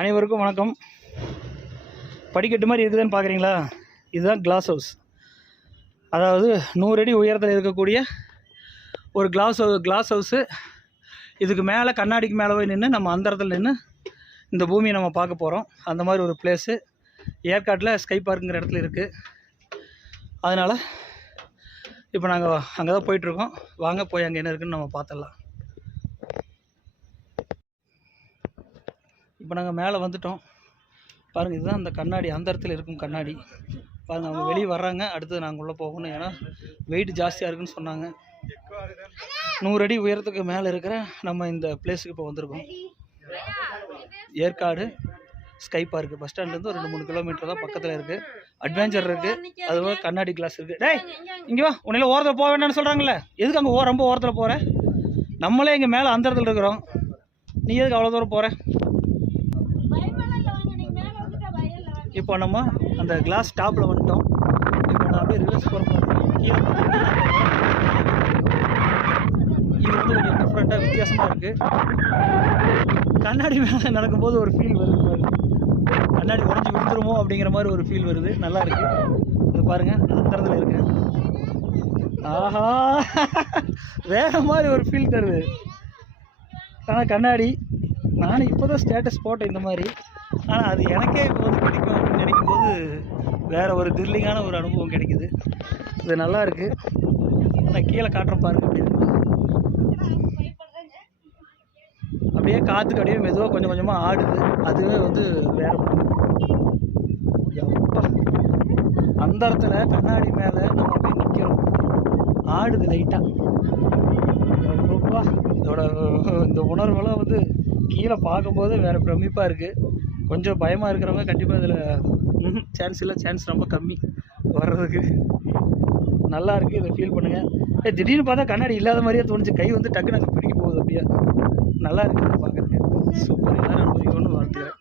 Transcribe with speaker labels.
Speaker 1: அனைவருக்கும் வணக்கம். படிக்கட்டு மாதிரி இருக்குதுன்னு பார்க்குறீங்களா இதுதான் கிளாஸ் ஹவுஸ் அதாவது நூறு அடி உயரத்தில் இருக்கக்கூடிய ஒரு கிளாஸ் கிளாஸ் ஹவுஸு இதுக்கு மேலே கண்ணாடிக்கு மேலே போய் நின்று நம்ம அந்த இடத்துல நின்று இந்த பூமியை நம்ம பார்க்க போகிறோம் அந்த மாதிரி ஒரு பிளேஸு ஏற்காட்டில் ஸ்கை பார்க்குங்கிற இடத்துல இருக்குது அதனால் இப்போ நாங்கள் அங்கே தான் போயிட்டுருக்கோம் வாங்க போய் அங்கே என்ன இருக்குன்னு நம்ம பார்த்துடலாம். இப்போ நாங்கள் மேலே வந்துட்டோம். பாருங்கள் இதுதான் அந்த கண்ணாடி. அந்த இடத்துல இருக்கும் கண்ணாடி. பாருங்கள் அவங்க வெளியே வர்றாங்க. அடுத்தது நாங்கள் உள்ளே போகணும். ஏன்னா வெயிட் ஜாஸ்தியாக இருக்குன்னு சொன்னாங்க. நூறு அடி உயரத்துக்கு மேலே இருக்கிற நம்ம இந்த பிளேஸுக்கு இப்போ வந்திருக்கோம். ஏற்காடு ஸ்கை பார்க்கு பஸ் ஸ்டாண்ட்லேருந்து ஒரு ரெண்டு மூணு கிலோமீட்டர் தான் பக்கத்தில் இருக்குது அட்வென்ச்சர் இருக்குது அதுவும் கண்ணாடி கிளாஸ் இருக்குது டேய் இங்கே வா. உன்னையில ஓரத்தில் போக வேண்டாம்னு சொல்கிறாங்களே எதுக்கு அங்கே ஓ ரொம்ப ஓரத்தில் போகிற நம்மளே இங்கே மேலே அந்த இடத்துல இருக்கிறோம். நீ எதுக்கு அவ்வளோ தூரம் போகிற இப்போ நம்ம அந்த கிளாஸ் டாப்பில் வந்துட்டோம். இப்போ நான் அப்படியே ரிவர்ஸ் போகிறோம் கீழே பார்த்தீங்கன்னா இது வந்து கொஞ்சம் டிஃப்ரெண்ட்டாக வித்தியாசமாக இருக்குது கண்ணாடி மேலே நடக்கும்போது ஒரு ஃபீல் வருது பாருங்க. கண்ணாடி உடஞ்சி விழுந்துருமோ அப்படிங்கிற மாதிரி ஒரு ஃபீல் வருது. நல்லா இருக்கு. இது பாருங்கள் அந்த இடத்துல இருக்கு. ஆஹா! வேற மாதிரி ஒரு ஃபீல் தருது. ஆனால் கண்ணாடி நானும் இப்போ தான் ஸ்டேட்டஸ் போட்டேன் இந்த மாதிரி. ஆனால் அது எனக்கே இப்போ வந்து கிடைக்கும் அப்படின்னு நினைக்கும் போது வேற ஒரு த்ரில்லிங்கான ஒரு அனுபவம் கிடைக்குது. இது நல்லா இருக்குது நான் கீழே காட்டுறேன் பாருங்க அப்படியே. அப்படியே காற்றுக்கு அப்படியே மெதுவாக கொஞ்சம் கொஞ்சமாக ஆடுது. அதுவே வந்து வேற எப்பா. அந்த இடத்துல கண்ணாடி மேலே நம்ம அப்படியே நிற்கிறோம் ஆடுது லைட்டாக இதோட இந்த உணர்வெல்லாம் வந்து கீழே பார்க்கும்போது வேற பிரமிப்பாக இருக்குது கொஞ்சம் பயமாக இருக்கிறவங்க கண்டிப்பாக இதில் சான்ஸ் இல்லை சான்ஸ் ரொம்ப கம்மி வர்றதுக்கு. நல்லா இருக்குது இதை ஃபீல் பண்ணுங்கள் ஏ திடீர்னு பார்த்தா கண்ணாடி இல்லாத மாதிரியே தோணுச்சு. கை வந்து டக்குன்னு அங்கே பிடிக்க போகுது அப்படியே. நல்லா இருக்குது பார்க்குறதுக்கு. சூப்பர். எல்லாரும் அனுபவிக்கணும்னு வாழ்த்துக்கிறேன்